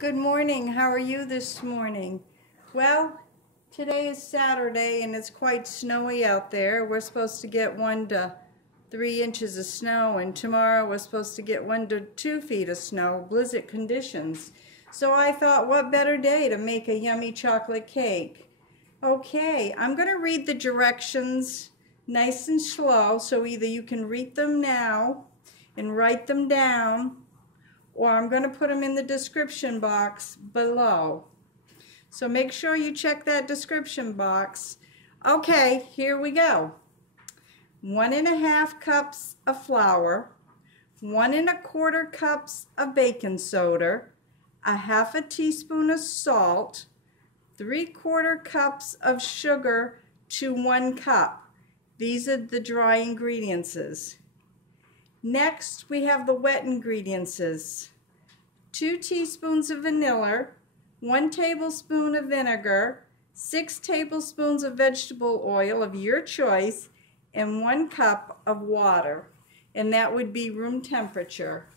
Good morning. How are you this morning? Well, today is Saturday and it's quite snowy out there. We're supposed to get 1 to 3 inches of snow, and tomorrow we're supposed to get 1 to 2 feet of snow, blizzard conditions. So I thought, what better day to make a yummy chocolate cake? Okay, I'm going to read the directions nice and slow, so either you can read them now and write them down, or I'm going to put them in the description box below. So make sure you check that description box. Okay, here we go. 1 1/2 cups of flour, 1 1/4 cups of baking soda, 1/2 teaspoon of salt, 3/4 cups of sugar to 1 cup. These are the dry ingredients. Next, we have the wet ingredients. 2 teaspoons of vanilla, 1 tablespoon of vinegar, 6 tablespoons of vegetable oil of your choice, and 1 cup of water. And that would be room temperature.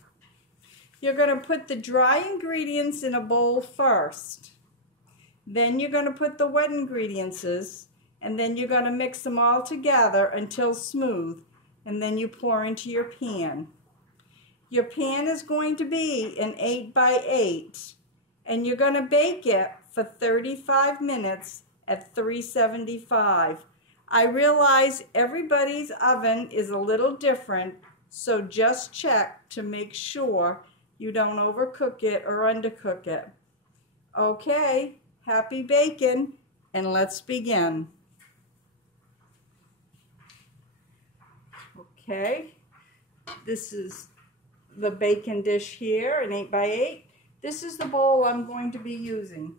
You're going to put the dry ingredients in a bowl first. Then you're going to put the wet ingredients, and then you're going to mix them all together until smooth. And then you pour into your pan. Your pan is going to be an 8 by 8, and you're going to bake it for 35 minutes at 375. I realize everybody's oven is a little different, so just check to make sure you don't overcook it or undercook it. Okay, happy baking, and let's begin. Okay, this is the baking dish here, an 8 by 8. This is the bowl I'm going to be using.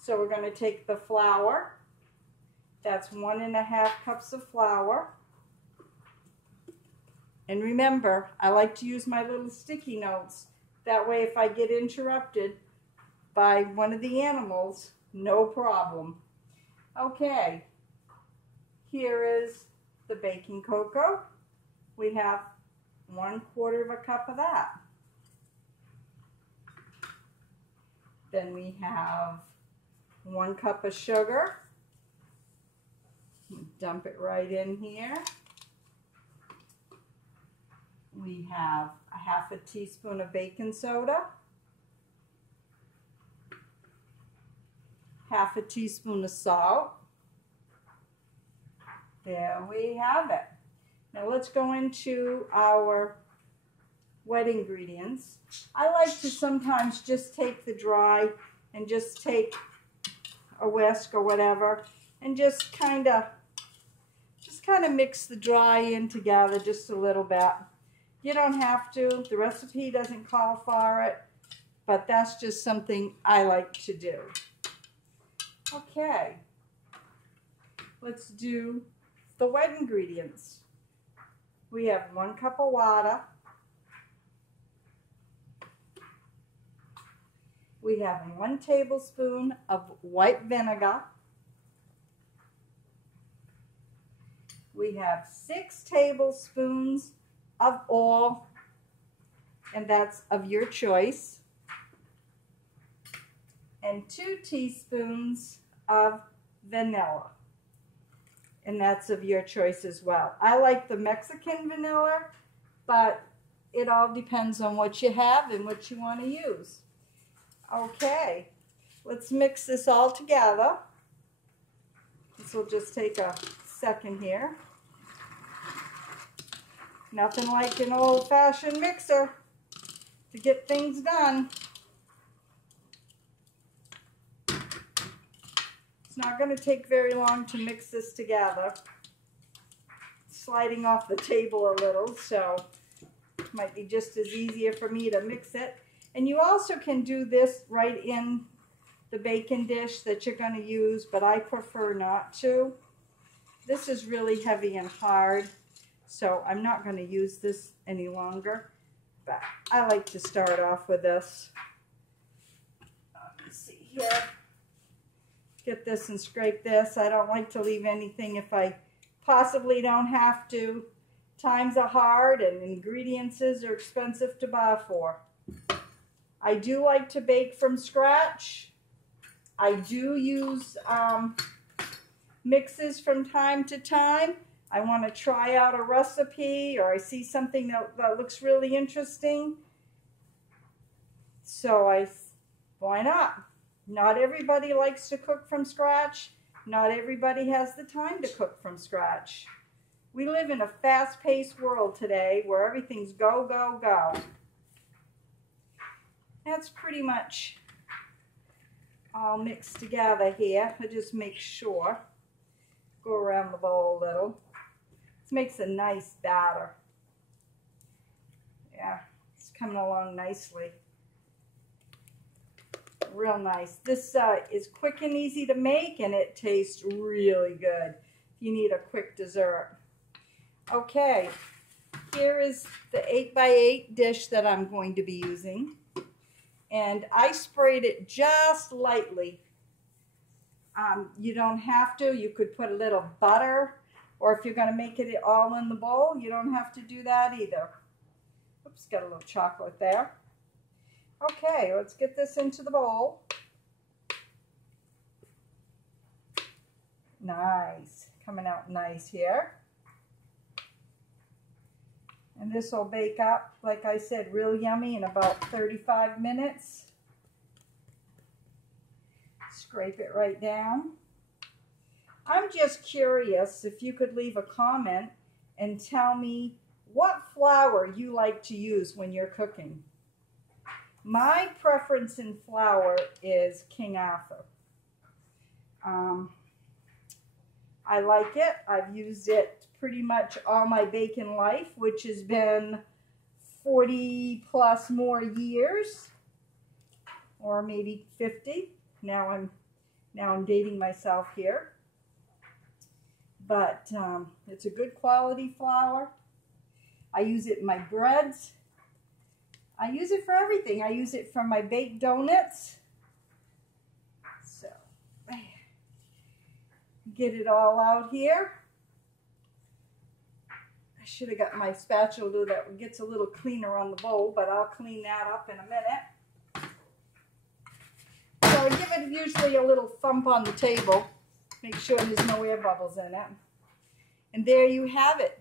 So we're going to take the flour. That's 1 1/2 cups of flour. And remember, I like to use my little sticky notes. That way if I get interrupted by one of the animals, no problem. Okay, here is the baking cocoa. We have 1/4 cup of that. Then we have 1 cup of sugar. Dump it right in here. We have 1/2 teaspoon of baking soda, 1/2 teaspoon of salt. There we have it. Now let's go into our wet ingredients. I like to sometimes just take the dry and just take a whisk or whatever and just kind of mix the dry in together just a little bit. You don't have to. The recipe doesn't call for it, but that's just something I like to do. Okay, let's do the wet ingredients. We have 1 cup of water. We have 1 tablespoon of white vinegar. We have 6 tablespoons of oil, and that's of your choice, and 2 teaspoons of vanilla. And that's of your choice as well. I like the Mexican vanilla, but it all depends on what you have and what you want to use. Okay, let's mix this all together. This will just take a second here. Nothing like an old-fashioned mixer to get things done. Not going to take very long to mix this together. Sliding off the table a little, so it might be just as easier for me to mix it. And you also can do this right in the baking dish that you're going to use, but I prefer not to. This is really heavy and hard, so I'm not going to use this any longer, but I like to start off with this. Let's see here. Get this and scrape this. I don't like to leave anything if I possibly don't have to. Times are hard and ingredients are expensive to buy for. I do like to bake from scratch. I do use mixes from time to time. I want to try out a recipe, or I see something that looks really interesting. So why not? Not everybody likes to cook from scratch. Not everybody has the time to cook from scratch. We live in a fast-paced world today where everything's go, go, go. That's pretty much all mixed together here. I just make sure. Go around the bowl a little. This makes a nice batter. Yeah, it's coming along nicely. Real nice. This is quick and easy to make, and it tastes really good. You need a quick dessert. Okay, here is the 8x8 dish that I'm going to be using. And I sprayed it just lightly. You don't have to. You could put a little butter, or if you're going to make it all in the bowl, you don't have to do that either. Oops, got a little chocolate there. Okay, let's get this into the bowl. Nice, coming out nice here. And this will bake up, like I said, real yummy in about 35 minutes. Scrape it right down. I'm just curious if you could leave a comment and tell me what flour you like to use when you're cooking. My preference in flour is King Arthur. I like it. I've used it pretty much all my baking life, which has been 40 plus more years, or maybe 50. Now I'm dating myself here. But it's a good quality flour. I use it in my breads. I use it for everything. I use it for my baked donuts. So, get it all out here. I should have got my spatula that gets a little cleaner on the bowl, but I'll clean that up in a minute. So I give it usually a little thump on the table. Make sure there's no air bubbles in it. And there you have it.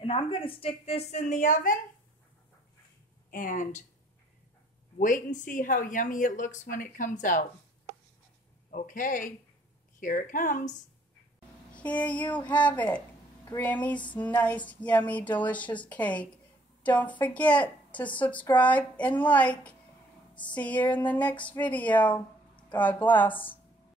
And I'm going to stick this in the oven and wait and see how yummy it looks when it comes out. Okay, here it comes. Here you have it. Grammie's nice, yummy, delicious cake. Don't forget to subscribe and like. See you in the next video. God bless.